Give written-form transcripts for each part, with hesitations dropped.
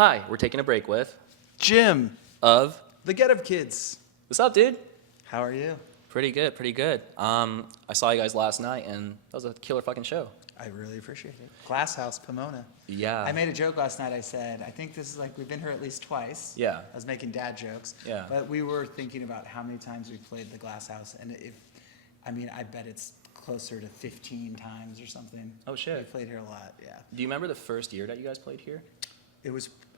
Hi, we're taking a break with Jim, of. the Get Up Kids. What's up, dude? How are you? Pretty good, pretty good. I saw you guys last night, and that was a killer fucking show. I really appreciate it. Glass House, Pomona. Yeah. I made a joke last night. I said, I think this is like, we've been here at least twice. Yeah. I was making dad jokes. Yeah. But we were thinking about how many times we played the Glass House. And I bet it's closer to 15 times or something. Oh, shit. We played here a lot, yeah. Do you remember the first year that you guys played here?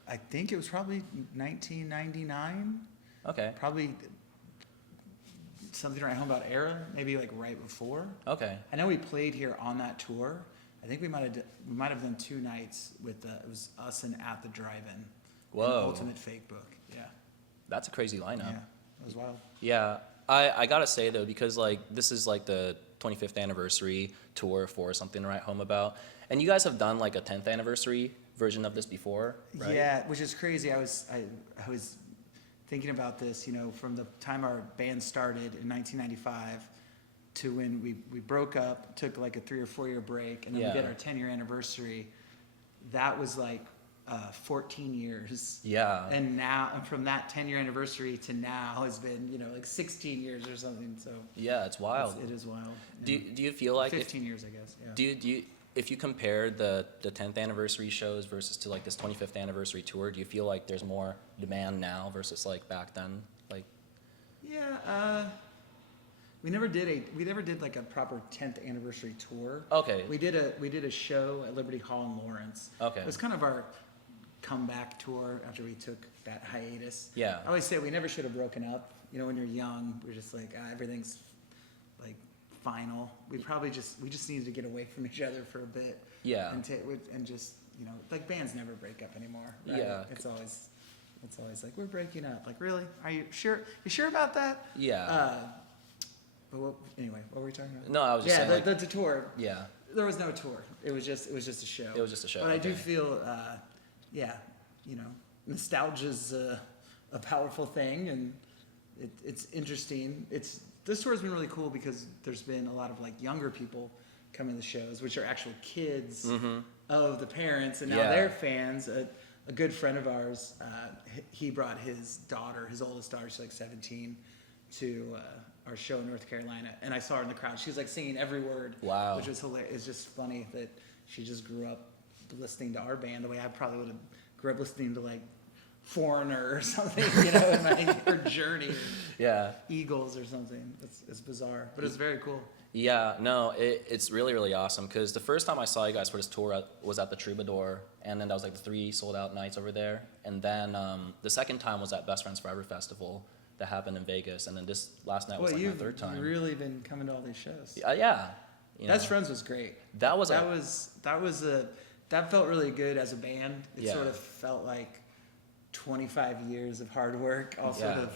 I think it was probably 1999. Okay. Probably something right home about era, maybe like right before. Okay. I know we played here on that tour. I think we might have done 2 nights with it was us and At the Drive-In. Whoa. An Ultimate Fake Book. Yeah. That's a crazy lineup. Yeah. It was wild. Yeah. I gotta say though, because like this is like the 25th anniversary tour for Something to Write Home About, and you guys have done like a 10th anniversary version of this before, right? Yeah, which is crazy. I was thinking about this, from the time our band started in 1995 to when we broke up, took like a 3 or 4 year break, and then we did our 10-year anniversary. That was like 14 years. Yeah. And from that 10-year anniversary to now has been, like 16 years or something. So Yeah, it's wild. it is wild. Do you feel like 15 years, I guess. Yeah. Do you if you compare the 10th anniversary shows versus to like this 25th anniversary tour, do you feel like there's more demand now versus like back then? Like, Yeah, we never did like a proper 10th anniversary tour. Okay. We did a show at Liberty Hall in Lawrence. Okay. It was kind of our comeback tour after we took that hiatus. Yeah. I always say we never should have broken up. When you're young, we're just like everything's like final. We just needed to get away from each other for a bit. Yeah. And just like bands never break up anymore. Right? Yeah. It's always like we're breaking up. Like, really? Are you sure? You sure about that? Yeah. But anyway, what were we talking about? No, I was just saying, like, the tour. yeah. There was no tour. It was just a show. It was just a show. But I do okay. feel, nostalgia's a powerful thing, and it's interesting. This tour has been really cool because there's been a lot of like younger people coming to the shows, which are actual kids of the parents, and now they're fans. A good friend of ours, he brought his daughter, his oldest daughter, she's like 17, to our show in North Carolina, and I saw her in the crowd. She was like singing every word. Wow. Which was hilarious. It's just funny that she just grew up listening to our band the way I probably would have grew up listening to like Foreigner or something, in her journey. Yeah. Eagles or something. It's bizarre, but it's very cool. Yeah, no, it's really, really awesome because the first time I saw you guys for this tour was at the Troubadour, and then that was like the 3 sold out nights over there, and then the second time was at Best Friends Forever Festival that happened in Vegas, and then this last night was like my third time. You've really been coming to all these shows. Yeah. Best Friends was great. That felt really good as a band. It Yeah. sort of felt like 25 years of hard work all sort of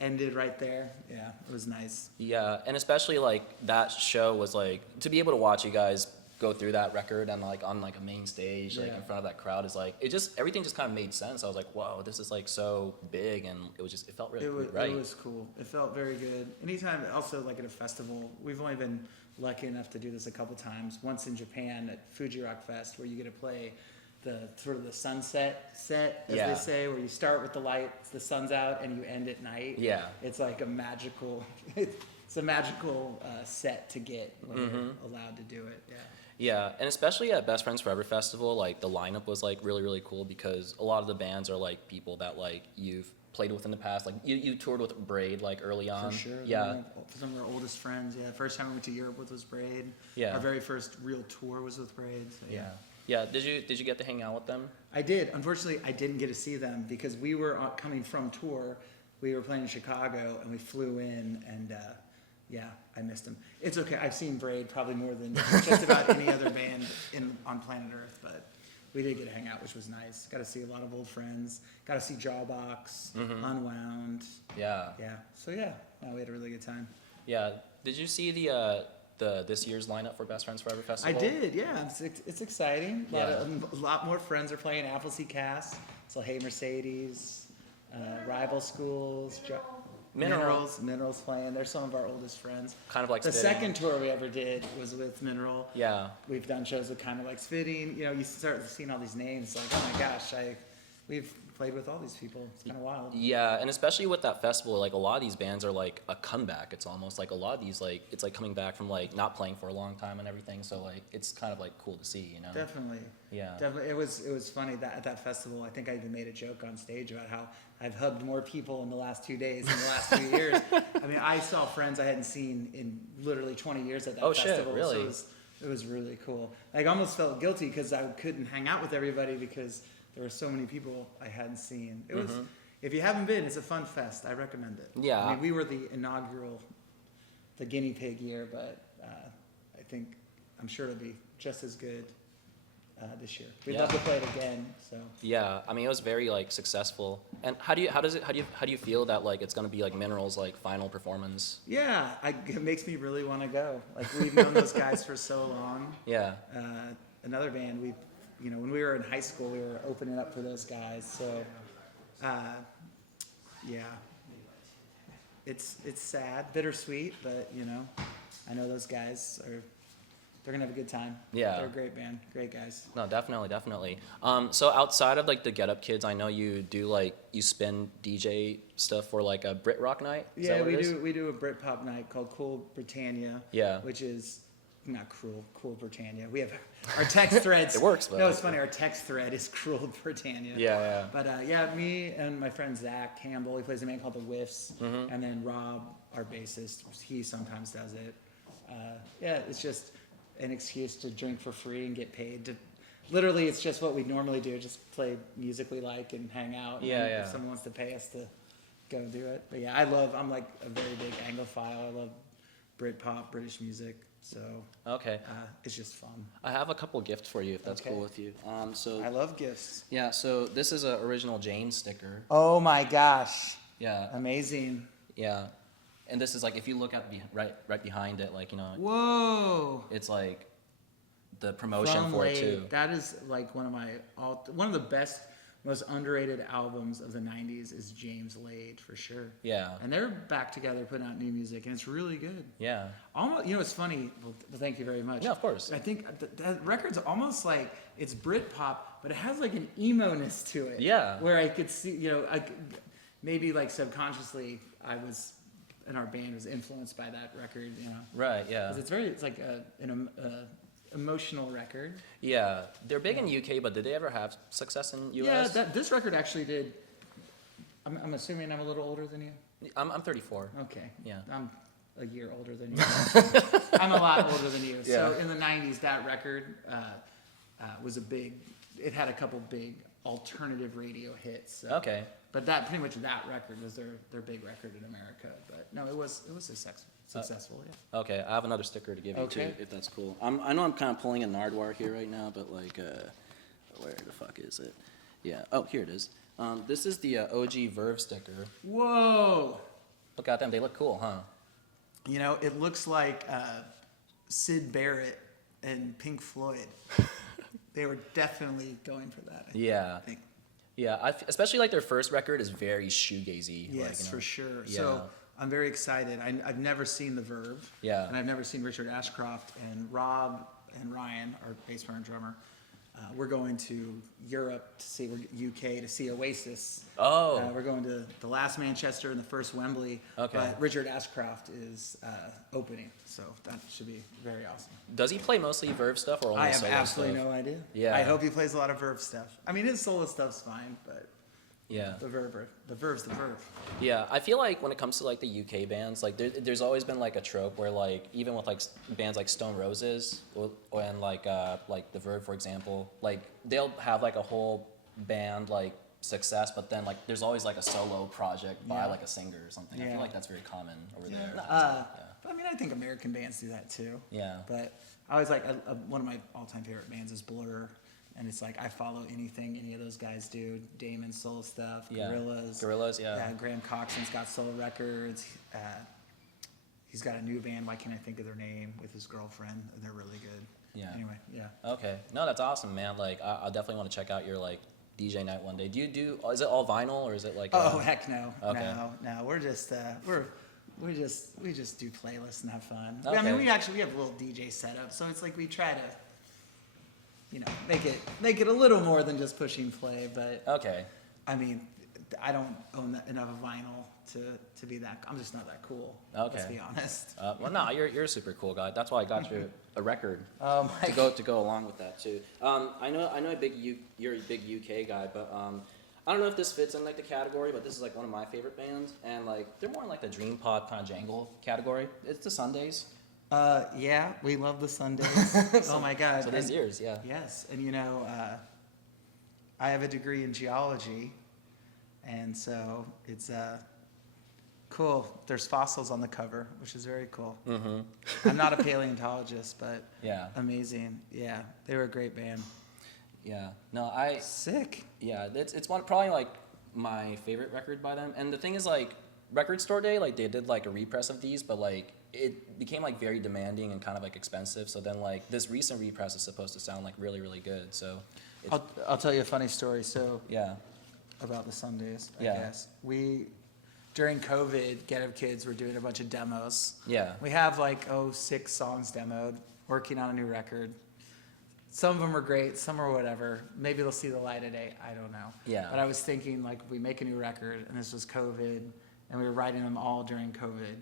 ended right there. Yeah, it was nice. Yeah, and especially like that show was like to be able to watch you guys go through that record and like on like a main stage like in front of that crowd is like everything just kind of made sense. I was like, whoa, this is like so big, and it felt really right. It was cool. It felt very good. Anytime, also like at a festival, we've only been lucky enough to do this a couple times. Once in Japan at Fuji Rock Fest, where you get to play the sort of the sunset set, as they say, where you start with the lights, the sun's out, and you end at night. Yeah, it's like a magical. It's a magical set to get when you're allowed to do it. Yeah. Yeah, and especially at Best Friends Forever Festival, like the lineup was like really, really cool because a lot of the bands are like people that like you've played with in the past. Like you toured with Braid like early on. For sure. Yeah. Some of our oldest friends. Yeah. First time we went to Europe was Braid. Yeah. Our very first real tour was with Braid. So, yeah. Yeah. Did you get to hang out with them? I did. Unfortunately, I didn't get to see them because we were coming from tour. We were playing in Chicago, and we flew in, and I missed them. It's okay. I've seen Braid probably more than just about any other band on planet Earth, but we did get to hang out, which was nice. Got to see a lot of old friends. Got to see Jawbox, Unwound. Yeah. Yeah. So we had a really good time. Yeah. Did you see the this year's lineup for Best Friends Forever Festival? I did. Yeah. It's exciting. Yeah. A lot more friends are playing. Appleseed Cast. So Hey Mercedes, Rival Schools. Minerals playing. They're some of our oldest friends. Kind of like the Spitting. second tour we ever did was with Mineral. Yeah. We've done shows with Kind of Like Spitting. You start seeing all these names like, oh my gosh, we've played with all these people. It's kind of wild. Yeah, and especially with that festival, like a lot of these bands are like a comeback. It's almost like a lot of these like it's like coming back from like not playing for a long time and everything. So like it's kind of like cool to see, you know. Definitely. Yeah. Definitely. It was funny that at that festival, I think I even made a joke on stage about how I've hugged more people in the last 2 days than the last 2 years. I mean, I saw friends I hadn't seen in literally 20 years at that festival. Shit, really? So it was really cool. Like, I almost felt guilty because I couldn't hang out with everybody because there were so many people I hadn't seen. It was, if you haven't been, it's a fun fest. I recommend it. Yeah. I mean, we were the guinea pig year, but I'm sure it'll be just as good this year. We'd love to play it again. So. Yeah, I mean it was very like successful. And how do you feel that like it's gonna be like Minerals like final performance? Yeah, it makes me really want to go. Like, we've known those guys for so long. Yeah. Another band when we were in high school, we were opening up for those guys. So, yeah, it's sad, bittersweet, but I know those guys they're gonna have a good time. Yeah. They're a great band, great guys. No, definitely. So outside of like the Get Up Kids, I know you do like you spin DJ stuff for like a Brit rock night. Is that what it is? We do a Britpop night called Cool Britannia. Yeah. Which is not Cool Britannia. We have our text threads. It works, though. No, it's funny. Our text thread is Cruel Britannia. Yeah. But me and my friend Zach Campbell, he plays a band called The Whiffs, Mm-hmm. and then Rob, our bassist, he sometimes does it. It's just an excuse to drink for free and get paid. Literally, it's just what we normally do, just play music we like and hang out. Yeah. If someone wants to pay us to go do it. But yeah, I'm like a very big Anglophile. I love Britpop, British music. So Okay. it's just fun. I have a couple gifts for you if that's Okay. cool with you. I love gifts. Yeah, so this is an original Jane sticker. Oh my gosh. Yeah. Amazing. Yeah. And this is like if you look at right behind it, like Whoa. it's like the promotion From for it Late. too. That is like one of the best, most underrated albums of the 90s is James Lade for sure. Yeah. And they're back together putting out new music, and it's really good. Yeah. Almost, it's funny. Well, thank you very much. Yeah, of course. I think that record's almost like it's Britpop, but it has like an emo-ness to it. Yeah. Where I could see, maybe like subconsciously I was, and our band was influenced by that record, Right, yeah. 'Cause it's like an emotional record. Yeah. They're big in UK, but did they ever have success in US? Yeah, this record actually did. I'm assuming I'm a little older than you. I'm 34. Okay. Yeah. I'm a year older than you. I'm a lot older than you. So Yeah. in the 90s, that record was it had a couple big alternative radio hits. So. Okay. But pretty much that record was their big record in America. But no, it was successful. Yeah. Okay, I have another sticker to give you Okay. too, if that's cool. I know I'm kind of pulling a Nardwar here right now, but like, where the fuck is it? Yeah. Oh, here it is. This is the OG Verve sticker. Whoa. Look at them. They look cool, huh? It looks like Syd Barrett and Pink Floyd. They were definitely going for that. Yeah. I think. Yeah, especially like their first record is very shoegazy. Yes, for sure. Yeah. So I'm very excited. I've never seen the Verve. Yeah. And I've never seen Richard Ashcroft, and Rob and Ryan, our bass player and drummer. We're going to Europe UK to see Oasis. Oh. We're going to the last Manchester and the first Wembley. Okay. But Richard Ashcroft is opening, so that should be very awesome. Does he play mostly Verve stuff or only I have solo absolutely stuff? no idea. Yeah. I hope he plays a lot of Verve stuff. I mean, his solo stuff's fine, but Yeah. the Verve's the Verve. Yeah, I feel like when it comes to like the UK bands, like there's always been like a trope where like even with like bands like Stone Roses and like the Verve for example, like they'll have like a whole band like success, but then like there's always like a solo project by like a singer or something. I Yeah. feel like that's very common over there. I mean, I think American bands do that too. Yeah. But I always like one of my all-time favorite bands is Blur, and it's like I follow anything any of those guys do. Damon's solo stuff, Yeah. Gorillaz, yeah. Graham Coxon's got solo records. He's got a new band. Why can't I think of their name? With his girlfriend, and they're really good. Yeah. Anyway, yeah. Okay. No, that's awesome, man. Like I definitely want to check out your like DJ night one day. Do you do? Is it all vinyl or is it like? Oh heck no, Okay. no. We're just we just do playlists and have fun. I Okay. mean, we have a little DJ setup, so it's like we try to, make it a little more than just pushing play. But Okay. I mean, I don't own enough of vinyl to be that. I'm just not that cool. Okay. Let's be honest. Well, no, you're a super cool guy. That's why I got you a record Oh my to go along with that too. I know you're a big UK guy, but I don't know if this fits in like the category, but this is like one of my favorite bands, and like they're more in like the dream pop kind of jangle category. It's the Sundays. Yeah, we love the Sundays. Oh my God. So there's yours, yeah. Yes, and you know, I have a degree in geology, and so it's cool. There's fossils on the cover, which is very cool. Mm-hmm. I'm not a paleontologist, but Yeah. amazing. Yeah, they were a great band. Yeah. No, Sick. yeah, it's one probably like my favorite record by them. And the thing is, like, Record Store Day, like they did like a repress of these, but like it became like very demanding and kind of like expensive. So then like this recent repress is supposed to sound like really, really good. So it's, I'll tell you a funny story. So yeah. about the Sundays, I Yeah. guess during COVID, Get Up Kids were doing a bunch of demos. Yeah. We have like 6 songs demoed, working on a new record. Some of them are great, some are whatever. Maybe they'll see the light of day. I don't know. Yeah. But I was thinking, like, we make a new record, and this was COVID, and we were writing them all during COVID.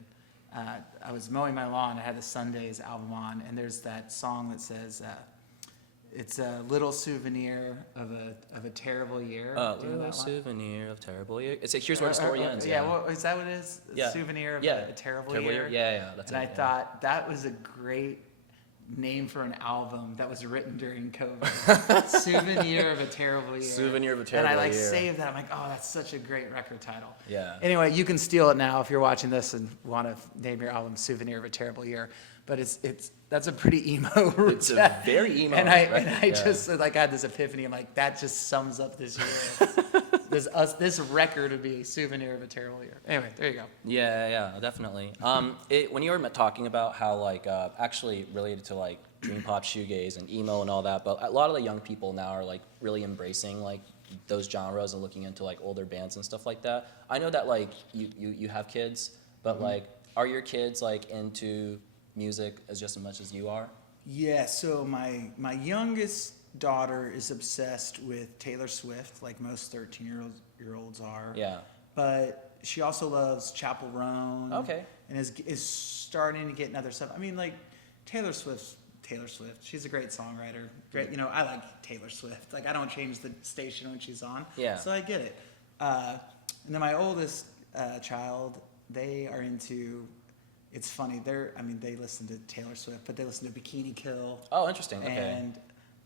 I was mowing my lawn. I had the Sundays album on, and there's that song that says, "It's a little souvenir of a terrible year." Do you know that Little line? souvenir of terrible year. It's like, here's where the story ends. Yeah, well, is that what it is? A Yeah. souvenir of Yeah. a terrible year? Yeah, yeah, that's And it. I thought that was a great name for an album that was written during COVID. Souvenir of a terrible year. Souvenir of a terrible And I year. saved that. I'm like, oh, that's such a great record title. Yeah. Anyway, you can steal it now if you're watching this and want to name your album Souvenir of a Terrible Year. But that's a pretty emo. It's a very emo And I record, yeah. just like had this epiphany. I'm like, that just sums up this year. This record would be Souvenir of a Terrible Year. Anyway, there you go. Yeah, definitely. When you were talking about how like actually related to like dream pop, shoegaze, and emo and all that, but a lot of the young people now are like really embracing like those genres and looking into like older bands and stuff like that. I know that like you have kids, but like are your kids like into music as much as you are? Yeah. So my youngest daughter is obsessed with Taylor Swift, like most 13-year-olds are. Yeah. But she also loves Chappell Roan. Okay. And is starting to get in other stuff. I mean, like Taylor Swift. She's a great songwriter. Great, I like Taylor Swift. Like I don't change the station when she's on. Yeah. So I get it. And then my oldest child, they are into. It's funny. They listen to Taylor Swift, but they listen to Bikini Kill. Oh, interesting. Okay. And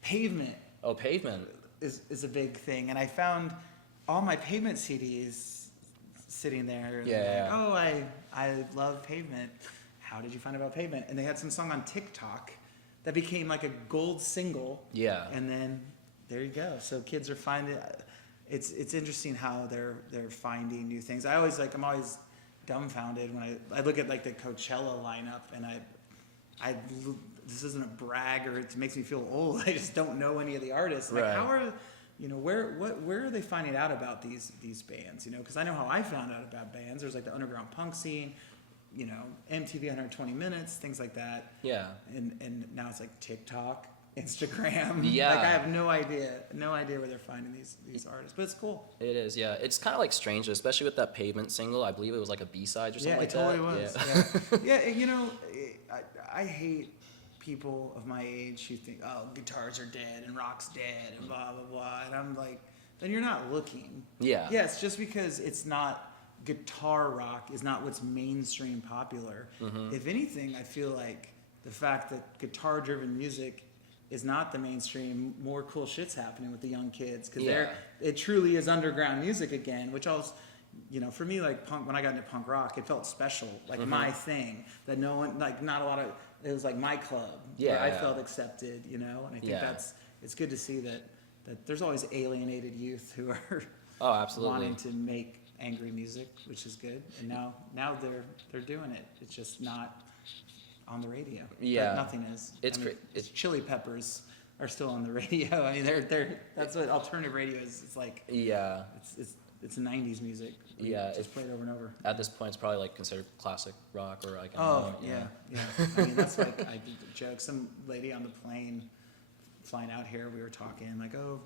Pavement Oh, Pavement. is a big thing. And I found all my Pavement CDs sitting there. And Yeah. like, oh, I love Pavement. How did you find about Pavement? And they had some song on TikTok that became like a gold single. Yeah. And then there you go. So kids are finding. It's interesting how they're finding new things. I'm always dumbfounded when I look at like the Coachella lineup, and I this isn't a brag or it makes me feel old. I just don't know any of the artists. Like Right. how are where are they finding out about these bands? Because I know how I found out about bands. There's like the underground punk scene, MTV 120 Minutes, things like that. Yeah. And now it's like TikTok, Instagram. Yeah. Like I have no idea where they're finding these artists, but it's cool. It is, yeah. It's kind of like strange, especially with that Pavement single. I believe it was like a B-side or something Yeah, like it totally that. was. Yeah, and I hate people of my age who think, oh, guitars are dead and rock's dead and blah, blah, blah. And I'm like, then you're not looking. Yeah. Yes, just because it's not guitar rock is not what's mainstream popular. Mm-hmm. If anything, I feel like the fact that guitar-driven music is not the mainstream, more cool shit's happening with the young kids. Because it truly is underground music again, which also, for me, like punk, when I got into punk rock, it felt special, like my thing, that no one, like not a lot of, it was like my club. Yeah, where I yeah. felt accepted, and I think Yeah. it's good to see that there's always alienated youth who are Oh, absolutely. wanting to make angry music, which is good. And now they're doing it. It's just not on the radio. Yeah. But nothing is. It's I mean, it's Chili Peppers are still on the radio. I mean, they're that's what alternative radio is. It's like yeah. it's 90s music. We Yeah, just play it over and over. At this point, it's probably like considered classic rock or like. Oh yeah. I mean, that's like I did the joke. Some lady on the plane flying out here, we were talking like, oh,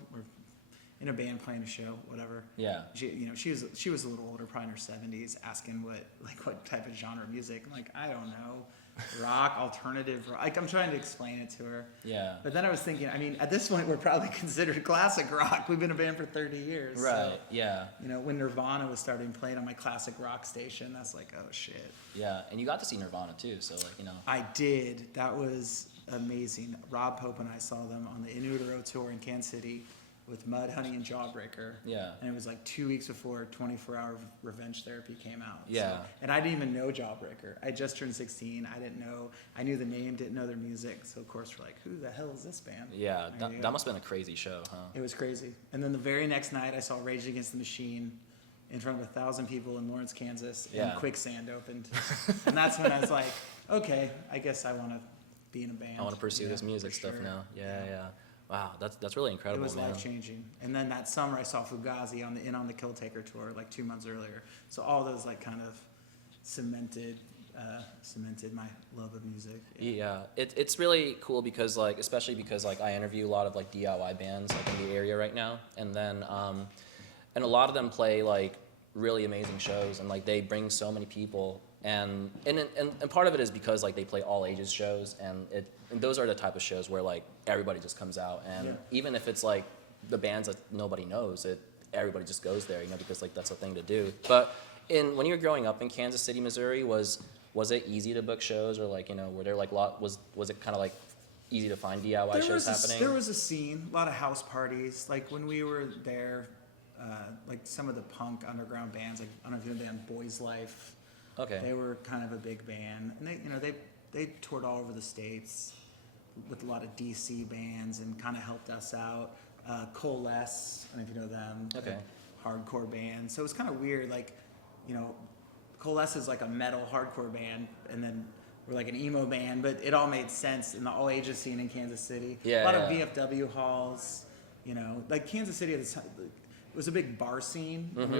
in a band playing a show, whatever. Yeah. She was a little older, probably in her 70s, asking what type of genre of music. I'm like, I don't know, rock, alternative rock. Like, I'm trying to explain it to her. Yeah. But then I was thinking, I mean, at this point, we're probably considered classic rock. We've been a band for 30 years. Right. So, Yeah. when Nirvana was starting playing on my classic rock station, that's like, oh shit. Yeah. And you got to see Nirvana too, so I did. That was amazing. Rob Pope and I saw them on the In Utero tour in Kansas City with Mudhoney and Jawbreaker. Yeah. And it was like 2 weeks before 24-Hour Revenge Therapy came out. Yeah. So, and I didn't even know Jawbreaker. I just turned 16. I didn't know. I knew the name, didn't know their music. So of course we're like, who the hell is this band? Yeah. There you That go. must have been a crazy show, huh? It was crazy. And then the very next night, I saw Rage Against the Machine in front of 1,000 people in Lawrence, Kansas, and Yeah. Quicksand opened. And that's when I was like, okay, I guess I want to be in a band. I want to pursue this music for stuff sure. now. Yeah. Wow, that's really It incredible, was man. life changing. And then that summer, I saw Fugazi on the Kill Taker tour, like 2 months earlier. So all those like kind of cemented my love of music. Yeah, it's really cool because like, especially because like I interview a lot of like DIY bands like in the area right now, and then and a lot of them play like really amazing shows, and like they bring so many people, and part of it is because like they play all ages shows, and those are the type of shows where like everybody just comes out, and even if it's like the bands that nobody knows, everybody just goes there, because like that's a thing to do. But when you were growing up in Kansas City, Missouri, was it easy to book shows, or like were there like was it kind of like easy to find DIY shows happening? There was a scene, a lot of house parties. Like when we were there, like some of the punk underground bands, like I don't know if you know the band Boys Life. Okay. They were kind of a big band, and they toured all over the states with a lot of DC bands and kind of helped us out. Coalesce, I don't know if you know them. Okay. Hardcore band. So it was kind of weird, like, Coalesce is like a metal hardcore band, and then we're like an emo band, but it all made sense in the all ages scene in Kansas City. Yeah, a lot yeah. of VFW halls, like Kansas City at the time, it was a big bar scene. Mm-hmm.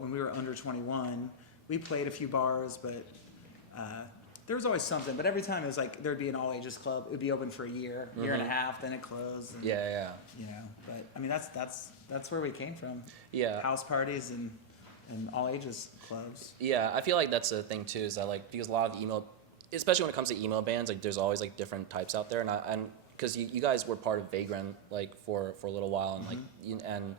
When we were under 21, we played a few bars, but there was always something. But every time it was like there'd be an all ages club. It would be open for a year and a half, then it closed. And, Yeah. But I mean that's where we came from. Yeah. House parties and all ages clubs. Yeah, I feel like that's the thing too, is that like because a lot of the emo, especially when it comes to emo bands, like there's always like different types out there, and because you guys were part of Vagrant like for a little while, and like and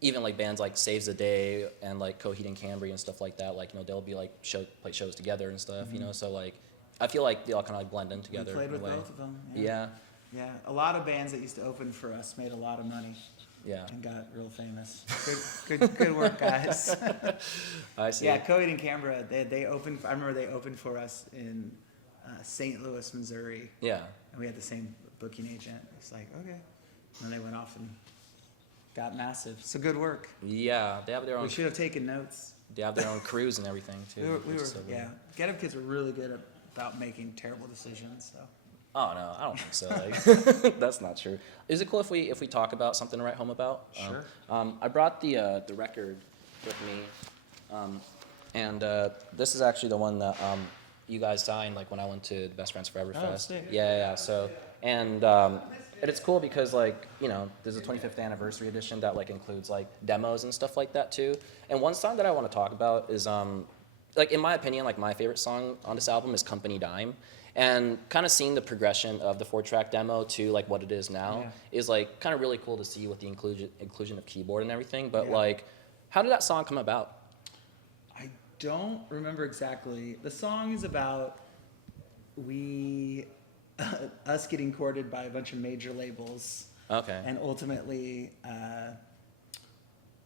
even like bands like Saves the Day and like Coheed and Cambria and stuff like that, like they'll be like play shows together and stuff, so like I feel like they all kind of like blend in together. We played with in a way. both of them. Yeah. Yeah, a lot of bands that used to open for us made a lot of money. Yeah. And got real famous. Good work, guys. I see. Yeah, Coheed and Cambria, they opened. I remember they opened for us in St. Louis, Missouri. Yeah. And we had the same booking agent. It's like, okay. And then they went off and got massive. So good work. Yeah, they have their own. We should have taken notes. They have their own crews and everything too. We were So good. yeah. Get Up Kids were really good about making terrible decisions. So. Oh no, I don't think so. Like, that's not true. Is it cool if we talk about something to write home about? Sure. I brought the record with me, and this is actually the one that you guys signed like when I went to Best Friends Forever Oh, Fest. sick. Yeah. So and it's cool because like there's a 25th anniversary edition that like includes like demos and stuff like that too. And one song that I want to talk about is like in my opinion, like my favorite song on this album is Company Dime. And kind of seeing the progression of the 4-track demo to like what it is now is like kind of really cool to see with the inclusion of keyboard and everything. But like, how did that song come about? I don't remember exactly. The song is about us getting courted by a bunch of major labels. Okay. And ultimately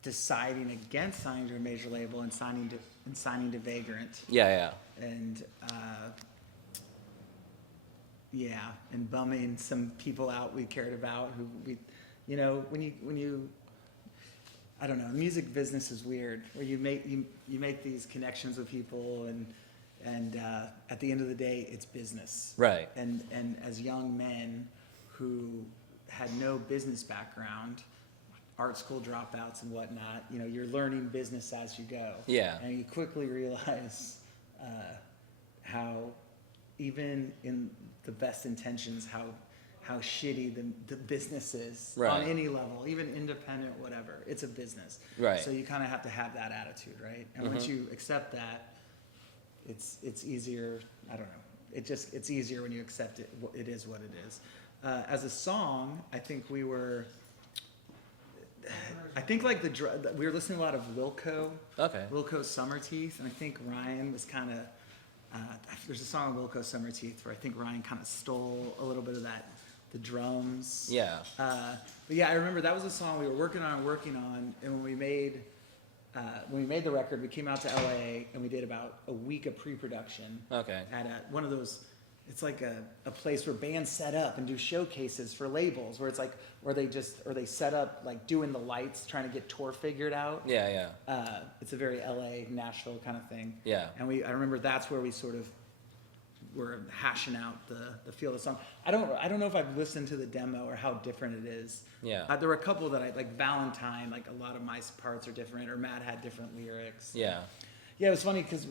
deciding against signing to a major label and signing to Vagrant. Yeah. And and bumming some people out we cared about who we, when you, I don't know, the music business is weird where you make these connections with people and at the end of the day it's business. Right. And as young men who had no business background, art school dropouts and whatnot, you're learning business as you go. Yeah. And you quickly realize how even in the best intentions, how how shitty the business is Right. on any level, even independent, whatever. It's a business. Right. So you kind of have to have that attitude, right? And once you accept that, it's easier. I don't know. It's easier when you accept it. It is what it is. As a song, I think we were. I think like we were listening to a lot of Wilco. Okay. Wilco's Summer Teeth, and I think Ryan was kind of. There's a song on Wilco's Summer Teeth where I think Ryan kind of stole a little bit of that, the drums. Yeah. But yeah, I remember that was a song we were working on, and when we made the record, we came out to LA and we did about a week of pre-production. Okay. At one of those, it's like a place where bands set up and do showcases for labels, where it's like where they set up like doing the lights, trying to get tour figured out. Yeah. It's a very LA, Nashville kind of thing. Yeah. And I remember that's where we sort of were hashing out the feel of the song. I don't know if I've listened to the demo or how different it is. Yeah. There were a couple that I like. Valentine, like a lot of my parts are different, or Matt had different lyrics. Yeah. Yeah, it was funny because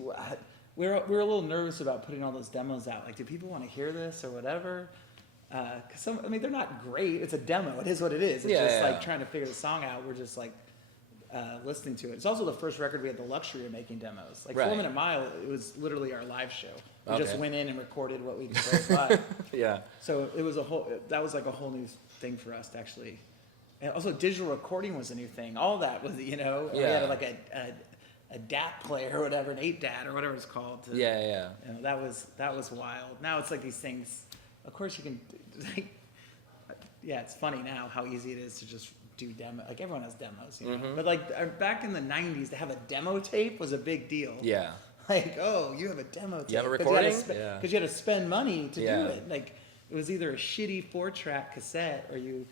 we were a little nervous about putting all those demos out. Like, do people want to hear this or whatever? Because they're not great. It's a demo. It is what it is. It's just like trying to figure the song out. We're just like listening to it. It's also the first record we had the luxury of making demos. Like 4 Minute Mile, it was literally our live show. We just went in and recorded what we played live. Yeah. So it was that was like a whole new thing for us to actually. And also digital recording was a new thing. All that was, we had like a DAT player or whatever, an 8-DAT or whatever it's called. Yeah. That was wild. Now it's like these things. Of course you can. It's funny now how easy it is to just do demo. Like everyone has demos, But like back in the '90s, to have a demo tape was a big deal. Yeah. Like, oh, you have a demo tape. You have a recording? Because you had to spend money to do it. Like it was either a shitty 4-track cassette or you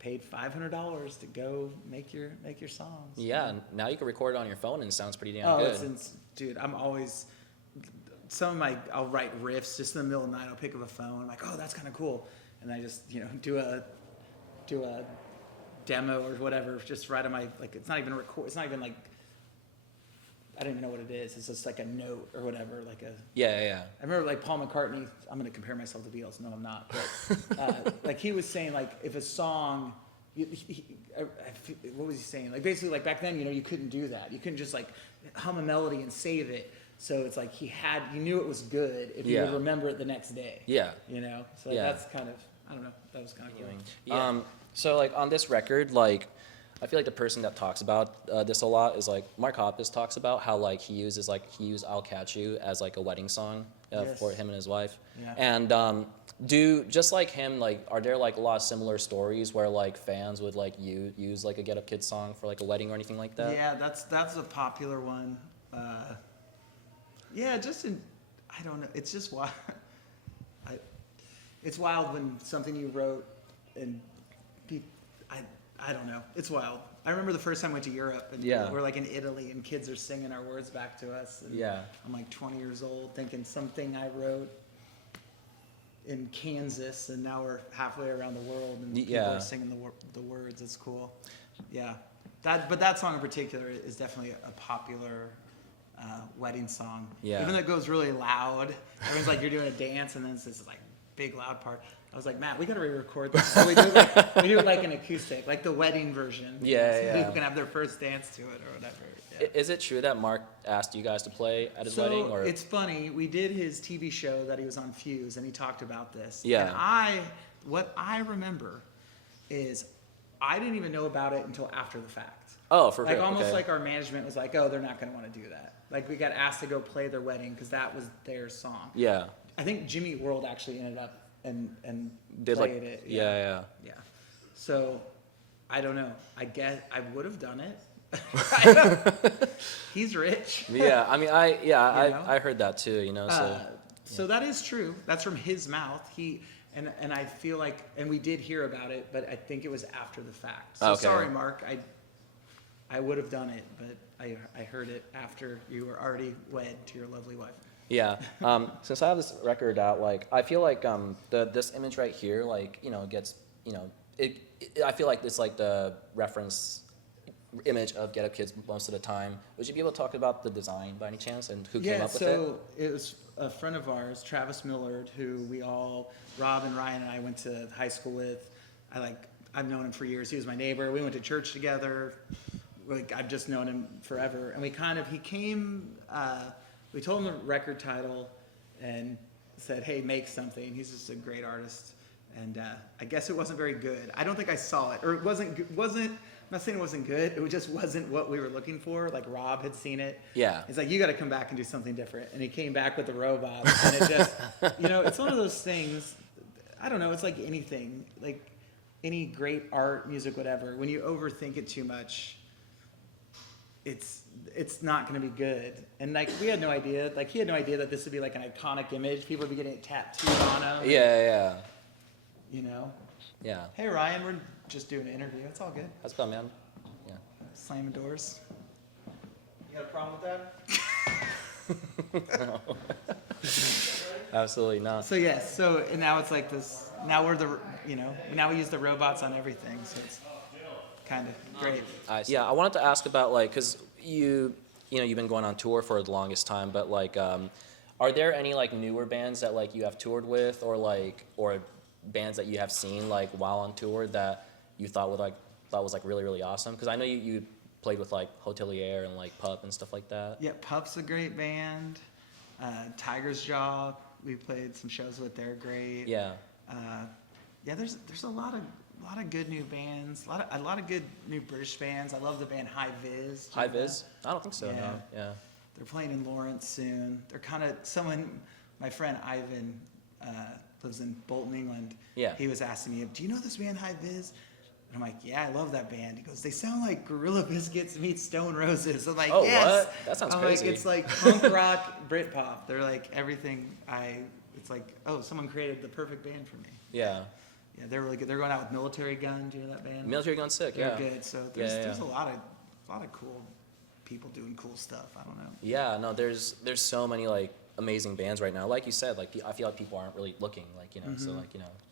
paid $500 to go make your songs. Yeah, now you can record it on your phone and it sounds pretty damn good. Dude, I'm always, I'll write riffs just in the middle of the night. I'll pick up a phone. I'm like, oh, that's kind of cool. And I just, do a demo or whatever, just right on my, like, it's not even like, I don't even know what it is. It's just like a note or whatever, like a. Yeah. I remember like Paul McCartney. I'm going to compare myself to Beatles. No, I'm not. But like he was saying, like if a song, what was he saying? Like basically, like back then, you couldn't do that. You couldn't just like hum a melody and save it. So it's like you knew it was good if you would remember it the next day. Yeah. So that's kind of, I don't know. That was kind of cool. Yeah. So like on this record, like. I feel like the person that talks about this a lot is like Mark Hoppus talks about how like he used "I'll Catch You" as like a wedding song for him and his wife. Yeah. And just like him, like are there like a lot of similar stories where like fans would like use like a Get Up Kids song for like a wedding or anything like that? Yeah, that's a popular one. I don't know. It's just wild. It's wild when something you wrote and I don't know. It's wild. I remember the first time I went to Europe and we're like in Italy and kids are singing our words back to us. And I'm like 20 years old thinking something I wrote in Kansas and now we're halfway around the world and people are singing the words. It's cool. Yeah. But that song in particular is definitely a popular wedding song. Yeah. Even though it goes really loud. Everyone's like, you're doing a dance and then it's this like big loud part. I was like, Matt, we got to re-record this. So we do it like an acoustic, like the wedding version. So people can have their first dance to it or whatever. Yeah. Is it true that Mark asked you guys to play at his wedding? Or It's funny. We did his TV show that he was on Fuse, and he talked about this. Yeah. And what I remember is I didn't even know about it until after the fact. Oh, for like real? almost like our management was like, oh, they're not going to want to do that. Like we got asked to go play their wedding because that was their song. Yeah. I think Jimmy World actually ended up and did played like it. Yeah. So I don't know. I guess I would have done it. He's rich. Yeah, I mean, I heard that too. So that is true. That's from his mouth. And I feel like, and we did hear about it, but I think it was after the fact. So sorry, Mark. I would have done it, but I heard it after you were already wed to your lovely wife. Yeah. Since I have this record out, like I feel like this image right here, like gets I feel like it's like the reference image of Get Up Kids most of the time. Would you be able to talk about the design by any chance and who came up with it? Yeah, so it was a friend of ours, Travis Millard, who Rob and Ryan and I went to high school with. I've known him for years. He was my neighbor. We went to church together. I've just known him forever. And we told him the record title and said, hey, make something. He's just a great artist. And I guess it wasn't very good. I don't think I saw it. Or it wasn't, I'm not saying it wasn't good. It just wasn't what we were looking for. Like Rob had seen it. Yeah. He's like, you got to come back and do something different. And he came back with the robots. And it just, it's one of those things. I don't know. It's like anything. Like any great art, music, whatever. When you overthink it too much, it's not going to be good. And like we had no idea. Like he had no idea that this would be like an iconic image. People would be getting it tattooed on them. Yeah. Yeah. Hey Ryan, we're just doing an interview. It's all good. How's it going, man? Yeah. Slamming doors. You got a problem with that? No. Absolutely not. So yes. And now it's like this. Now now we use the robots on everything. So it's kind of great. Yeah, I wanted to ask about because you've been going on tour for the longest time, but are there any newer bands that you have toured with, or bands that you have seen while on tour that you thought was really really awesome? Because I know you played with Hotelier and Pup and stuff like that. Yeah, Pup's a great band. Tiger's Jaw, we played some shows with. They're great. Yeah. There's a lot of good new bands. A lot of good new British bands. I love the band High Vis. High Vis? I don't think so. Yeah. No. Yeah. They're playing in Lawrence soon. They're kind of my friend Ivan lives in Bolton, England. Yeah. He was asking me, do you know this band High Vis? And I'm like, yeah, I love that band. He goes, they sound like Gorilla Biscuits meets Stone Roses. I'm like, oh, yes. What? That sounds I'm crazy. Like, it's like punk rock, Britpop. They're like everything. It's like, oh, someone created the perfect band for me. Yeah. Yeah, they're really good. They're going out with Military Gun. Do you know that band? Military Gun's sick. They're Yeah. good. So there's a lot of cool people doing cool stuff. I don't know. Yeah. No. There's so many amazing bands right now. Like you said, I feel like people aren't really looking. So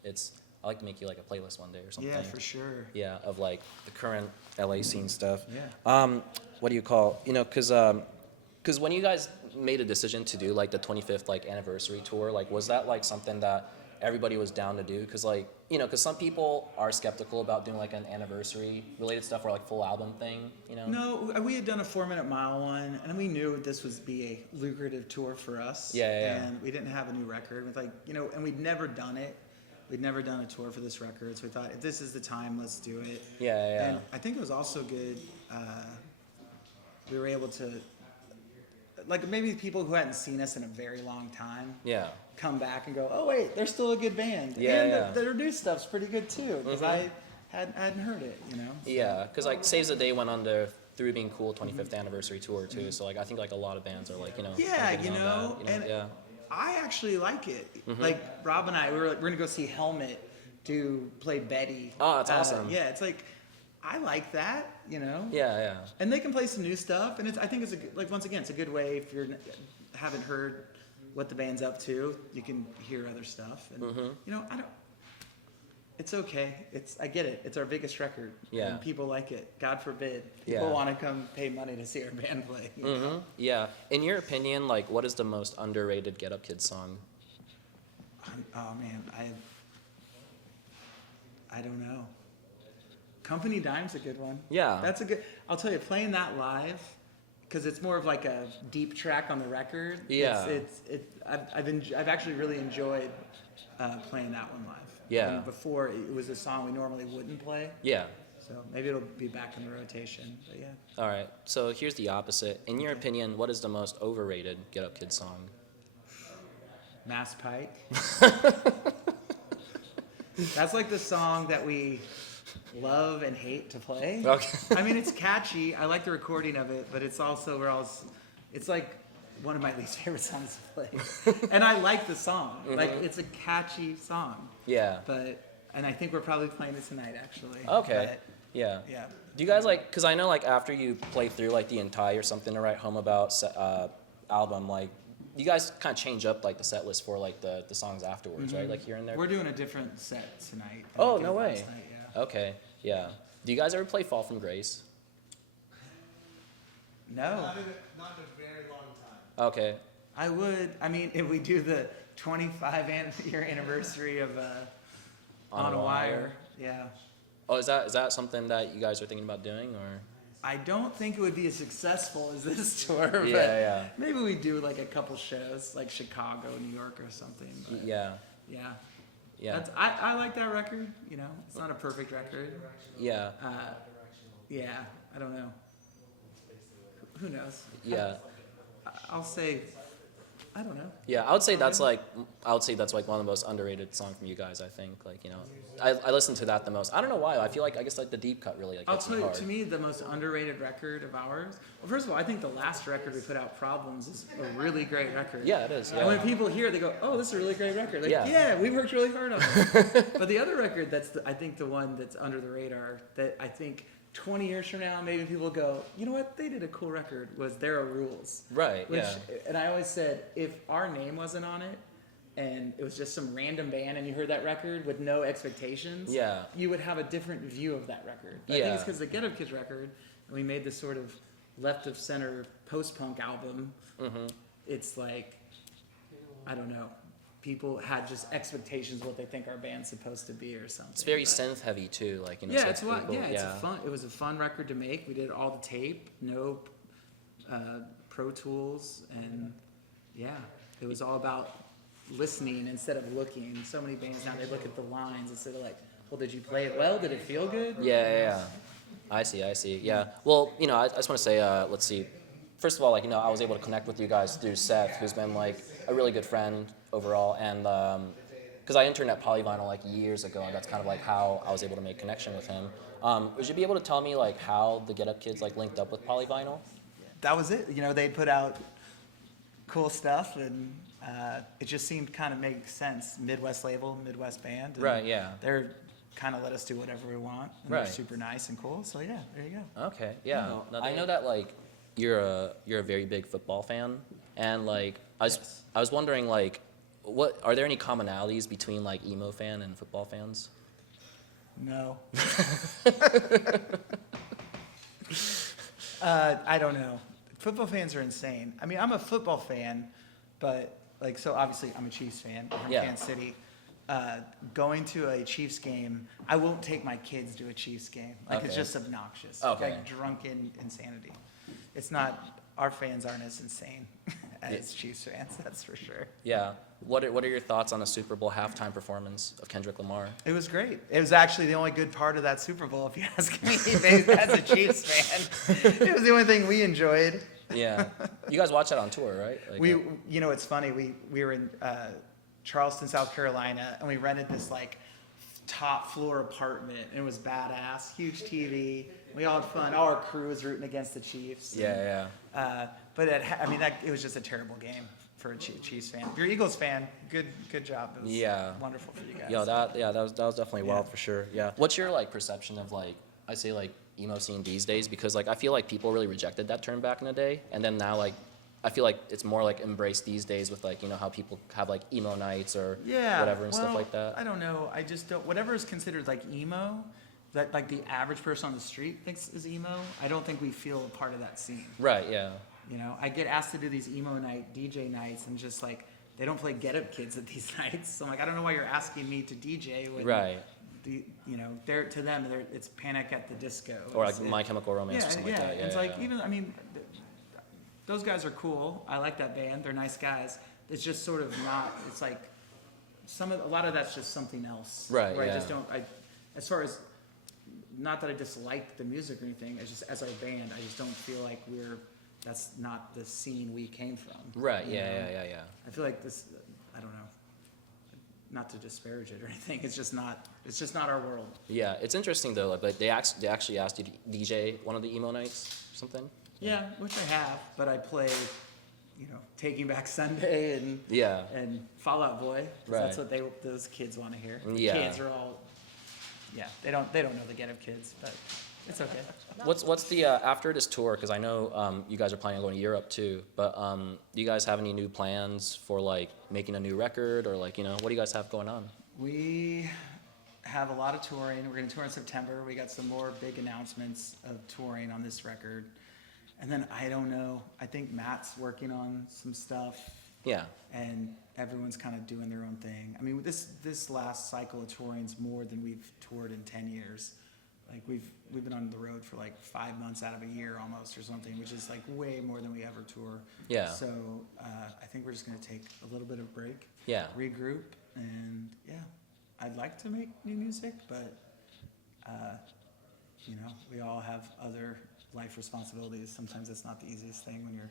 it's. I like to make you a playlist one day or something. Yeah, for sure. Yeah, of the current LA scene stuff. Yeah. What do you call? Because when you guys made a decision to do the 25th anniversary tour, was that something that everybody was down to do? Because because some people are skeptical about doing an anniversary related stuff or full album thing. No, we had done a 4-minute mile one, and we knew this would be a lucrative tour for us. Yeah. And we didn't have a new record. With and we'd never done it. We'd never done a tour for this record, so we thought, if this is the time, let's do it. Yeah. And I think it was also good. We were able to, maybe people who hadn't seen us in a very long time. Yeah. Come back and go, oh wait, they're still a good band. Yeah. And their new stuff's pretty good too, because I hadn't heard it. Yeah, because Saves the Day went on their Through Being Cool 25th anniversary tour too. So I think a lot of bands are Yeah, getting on that, and yeah. I actually like it. Rob and I, we're gonna go see Helmet play Betty. Oh, that's awesome. Yeah, it's I like that, Yeah. And they can play some new stuff, and I think it's once again, it's a good way if you haven't heard what the band's up to, you can hear other stuff, and it's okay. I get it. It's our biggest record. Yeah. And people like it. God forbid people want to come pay money to see our band play. You know? Yeah. In your opinion, what is the most underrated Get Up Kids song? Oh man, I don't know. Company Dime's a good one. Yeah. That's a good. I'll tell you, playing that live, because it's more of a deep track on the record. Yeah. I've actually really enjoyed playing that one live. Yeah. And before it was a song we normally wouldn't play. Yeah. So maybe it'll be back in the rotation. But yeah. All right. So here's the opposite. In your opinion, what is the most overrated Get Up Kids song? Mass Pike. That's the song that we love and hate to play. Okay. I mean, it's catchy. I like the recording of it, but it's also it's one of my least favorite songs to play. And I like the song. It's a catchy song. Yeah. And I think we're probably playing it tonight, actually. Okay. But, yeah. yeah. Do you guys because I know after you play through the entire Something to Write Home About album, you guys kind of change up the set list for the songs afterwards, right? Here and there. We're doing a different set tonight. Oh, no way. Last night, yeah. Okay. Yeah. Do you guys ever play Fall from Grace? No. Not in a very long time. Okay. I would. I mean, if we do the 25-year anniversary of On a Wire, yeah. Oh, is that something that you guys are thinking about doing, or? I don't think it would be as successful as this tour, but Yeah. maybe we do like a couple shows, like Chicago, New York, or something. But Yeah. yeah. Yeah. I like that record. You know, it's not a perfect record. Yeah. Yeah, I don't know. Who knows? Yeah. I'll say, I don't know. Yeah, I would say that's like one of the most underrated songs from you guys. I think, like, you know, I listen to that the most. I don't know why. I guess like the deep cut really like I'll hits tell me you, hard. to me, the most underrated record of ours. Well, first of all, I think the last record we put out, Problems, is a really great record. Yeah, it is. And when Yeah. people hear it, they go, "Oh, this is a really great record." Like, Yeah. yeah, we worked really hard on it. But the other record, I think the one that's under the radar, that I think 20 years from now, maybe people go, "You know what? They did a cool record." Was There Are Rules? Right. Which, Yeah. and I always said, if our name wasn't on it, and it was just some random band, and you heard that record with no expectations, Yeah. you would have a different view of that record. I Yeah. think it's because the Get Up Kids record, and we made this sort of left of center post-punk album. Mm-hmm. It's like, I don't know, people had just expectations of what they think our band's supposed to be or something. It's very But- synth heavy too. Like, you know. yeah, so it's what. people- Yeah, it was a fun record to make. We did all the tape, no Pro Tools, and yeah, it was all about listening instead of looking. So many bands now, they look at the lines instead of like, well, did you play it well? Did it feel good? Yeah. I see. Yeah. Well, you know, I just want to say, let's see. First of all, like, you know, I was able to connect with you guys through Seth, who's been like a really good friend overall, and because I interned at Polyvinyl like years ago, and that's kind of like how I was able to make connection with him. Would you be able to tell me like how the Get Up Kids like linked up with Polyvinyl? That was it. You know, they put out cool stuff, and it just seemed kind of make sense. Midwest label, Midwest band. And Right. Yeah. They're kind of let us do whatever we want. And Right. They're super nice and cool. So yeah, there you go. Okay. Yeah. I know that like you're a very big football fan, and like I was wondering like, what are there any commonalities between like emo fan and football fans? No. I don't know. Football fans are insane. I mean, I'm a football fan, but like, so obviously I'm a Chiefs fan. I'm from Yeah. Kansas City. Going to a Chiefs game, I won't take my kids to a Chiefs game. Like, it's Okay. just obnoxious. Okay. Like drunken insanity. It's not, our fans aren't as insane as Chiefs fans, that's for sure. Yeah. What are your thoughts on the Super Bowl halftime performance of Kendrick Lamar? It was great. It was actually the only good part of that Super Bowl, if you ask me, as a Chiefs fan. It was the only thing we enjoyed. Yeah. You guys watch that on tour, right? Like, You know, it's funny. We were in Charleston, South Carolina, and we rented this like top floor apartment, and it was badass, huge TV. We all had fun. All our crew was rooting against the Chiefs. Yeah. But it was just a terrible game for a Chiefs fan. If you're an Eagles fan, good job. It was Yeah. wonderful for you guys. Yo, that was definitely wild Yeah. for sure. Yeah. What's your like perception of like, I say like emo scene these days, because like I feel like people really rejected that term back in the day, and then now like I feel like it's more like embraced these days with like, you know, how people have like emo nights or whatever and stuff like that. I don't know. I just don't. Whatever is considered like emo, that like the average person on the street thinks is emo. I don't think we feel a part of that scene. Right. Yeah. You know, I get asked to do these emo night DJ nights, and just like they don't play Get Up Kids at these nights. So I'm like, I don't know why you're asking me to DJ. When Right. They're to them, it's Panic at the Disco. Or like My Chemical Romance yeah, or something yeah. like that. Yeah. It's like yeah. even, I mean, those guys are cool. I like that band. They're nice guys. It's just sort of not. It's like a lot of that's just something else. Right, Where I yeah. just don't. As far as, not that I dislike the music or anything. It's just as our band, I just don't feel like that's not the scene we came from. Right. you Yeah. know? Yeah. I feel like this. I don't know. Not to disparage it or anything. It's just not our world. Yeah. It's interesting though. Like, they actually asked you to DJ one of the emo nights or something. Yeah, which I have, but I play, Taking Back Sunday and Yeah. and Fall Out Boy. 'Cause Right. That's what those kids want to hear. The Yeah. kids are all. Yeah, they don't know the Get Up Kids, but it's okay. What's the after this tour? Because I know you guys are planning on going to Europe too. But do you guys have any new plans for like making a new record, or like, what do you guys have going on? We have a lot of touring. We're going to tour in September. We got some more big announcements of touring on this record. And then I don't know. I think Matt's working on some stuff. Yeah. And everyone's kind of doing their own thing. I mean, this last cycle of touring is more than we've toured in 10 years. Like we've been on the road for like 5 months out of a year almost or something, which is like way more than we ever tour. Yeah. So I think we're just gonna take a little bit of break. Yeah. Regroup, and yeah, I'd like to make new music, but you know, we all have other life responsibilities. Sometimes it's not the easiest thing when you're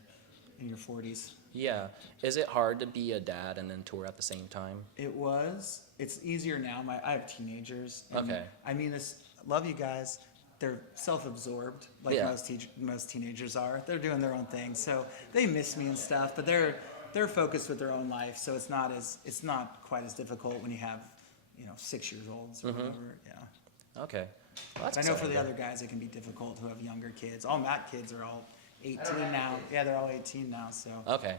in your 40s. Yeah. Is it hard to be a dad and then tour at the same time? It was. It's easier now. I have teenagers. And Okay. I mean this. Love you guys. They're self-absorbed, like Yeah. most teenagers are. They're doing their own thing, so they miss me and stuff. But they're focused with their own life, so it's not quite as difficult when you have, you know, 6-year-olds or whatever. Yeah. Okay. Well, that's I know for exciting the then. other guys, it can be difficult who have younger kids. All Matt kids are all 18 have now. kids. Yeah, they're all 18 now, so Okay.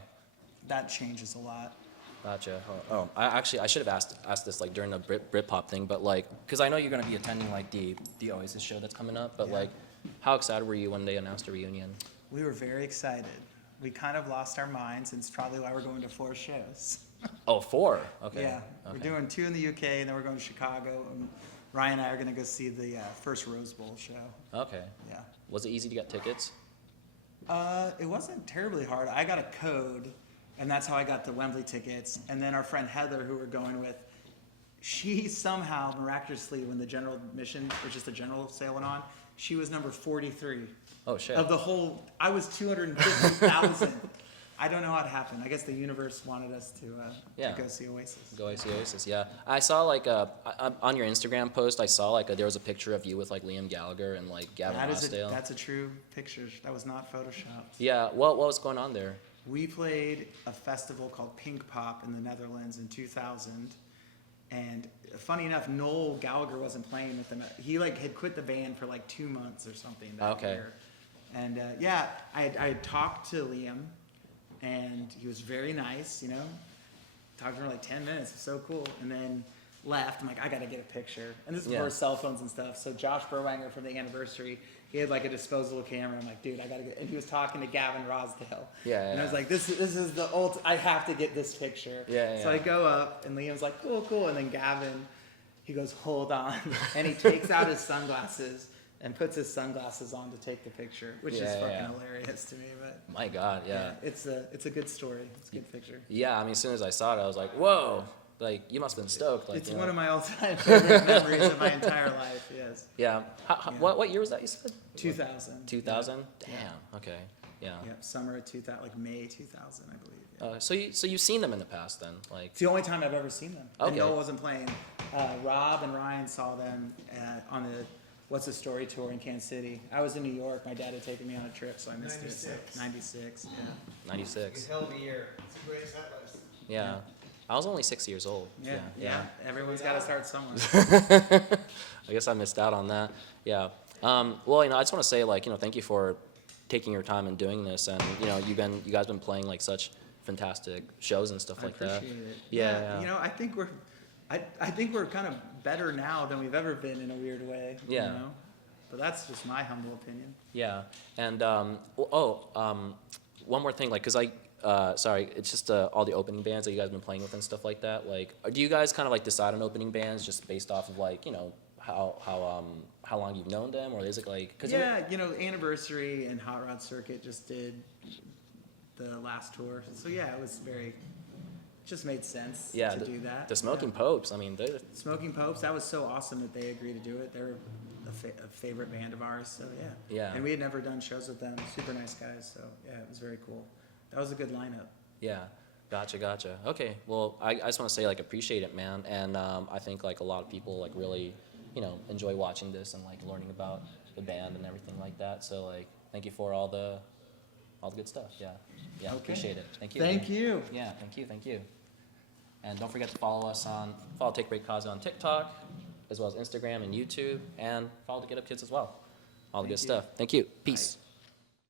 that changes a lot. Gotcha. Oh, I should have asked this like during the Britpop thing, but like, cause I know you're gonna be attending like the Oasis show that's coming up, but Yeah. like, how excited were you when they announced a reunion? We were very excited. We kind of lost our minds, and it's probably why we're going to 4 shows. Oh, 4. Okay. Yeah, Okay. we're doing 2 in the UK, and then we're going to Chicago. And Ryan and I are going to go see the first Rose Bowl show. Okay. Yeah. Was it easy to get tickets? It wasn't terribly hard. I got a code, and that's how I got the Wembley tickets. And then our friend Heather, who we're going with, she somehow, miraculously, when the general admission, or just the general sale went on, she was number 43. Oh shit. Of the whole, I was 250,000. I don't know how it happened. I guess the universe wanted us to Yeah. go see Oasis. Go see Oasis, yeah. I saw like on your Instagram post, I saw like there was a picture of you with like Liam Gallagher and like Gavin Rossdale. That's a true picture. That was not photoshopped. Yeah, what was going on there? We played a festival called Pink Pop in the Netherlands in 2000. And funny enough, Noel Gallagher wasn't playing with them. He like had quit the band for like 2 months or something that Okay. year. And yeah, I had talked to Liam, and he was very nice, you know. Talked to him for like 10 minutes. It was so cool. And then left. I'm like, I got to get a picture. And this is before Yeah. cell phones and stuff. So Josh Berwanger from the Anniversary, he had like a disposable camera. I'm like, dude, I got to get. And he was talking to Gavin Rossdale. Yeah, And I yeah. was like, this is the I have to get this picture. Yeah, So yeah. I go up, and Liam's like, cool. And then Gavin, he goes, hold on. And he takes out his sunglasses and puts his sunglasses on to take the picture, which is Yeah, fucking yeah. hilarious to me. But My God, yeah. it's a good story. It's a good picture. Yeah, I mean, as soon as I saw it, I was like, whoa. Like, you must have been stoked. Like, It's you one know. of my all-time favorite memories of my entire life. Yes. Yeah. Yeah. What year was that you said? 2000. 2000? Damn. Yeah. Okay. Yeah. Yep. Summer of 2000, like May 2000, I believe. Yeah. So you've seen them in the past then, like. It's the only time I've ever seen them. And Okay. Noel wasn't playing. Rob and Ryan saw them on the What's the Story tour in Kansas City. I was in New York. My dad had taken me on a trip, so I missed 96. it. 96. Yeah. 96. Hell of a year. It's a great set list. Yeah. I was only 6 years old. Yeah. Everyone's got to start somewhere. I guess I missed out on that. Yeah. Well, you know, I just want to say, like, you know, thank you for taking your time and doing this, and you know, you guys been playing like such fantastic shows and stuff I like that. appreciate it. Yeah. You know, I think we're kind of better now than we've ever been in a weird way. Yeah. You know? But that's just my humble opinion. Yeah. And one more thing, like, cause sorry, it's just all the opening bands that you guys been playing with and stuff like that. Like, do you guys kind of like decide on opening bands just based off of like, you know, how long you've known them, or is it like? Cause Yeah, you know, Anniversary and Hot Rod Circuit just did the last tour. So yeah, it was just made sense Yeah, to do that. the Smoking Yeah. Popes. I mean, they're Smoking Popes, that was so awesome that they agreed to do it. They're a favorite band of ours, so yeah. Yeah. And we had never done shows with them. Super nice guys, so yeah, it was very cool. That was a good lineup. Yeah, gotcha. Okay, well, I just want to say, like, appreciate it, man, and I think, like, a lot of people, like, really, you know, enjoy watching this and, like, learning about the band and everything like that, so, like, thank you for all the good stuff, yeah, Okay. appreciate it, thank you. Thank you. Yeah, thank you. And don't forget to follow Take Break Kaza on TikTok, as well as Instagram and YouTube, and follow the Get Up Kids as well. All the Thank good you. stuff. Thank you. Peace.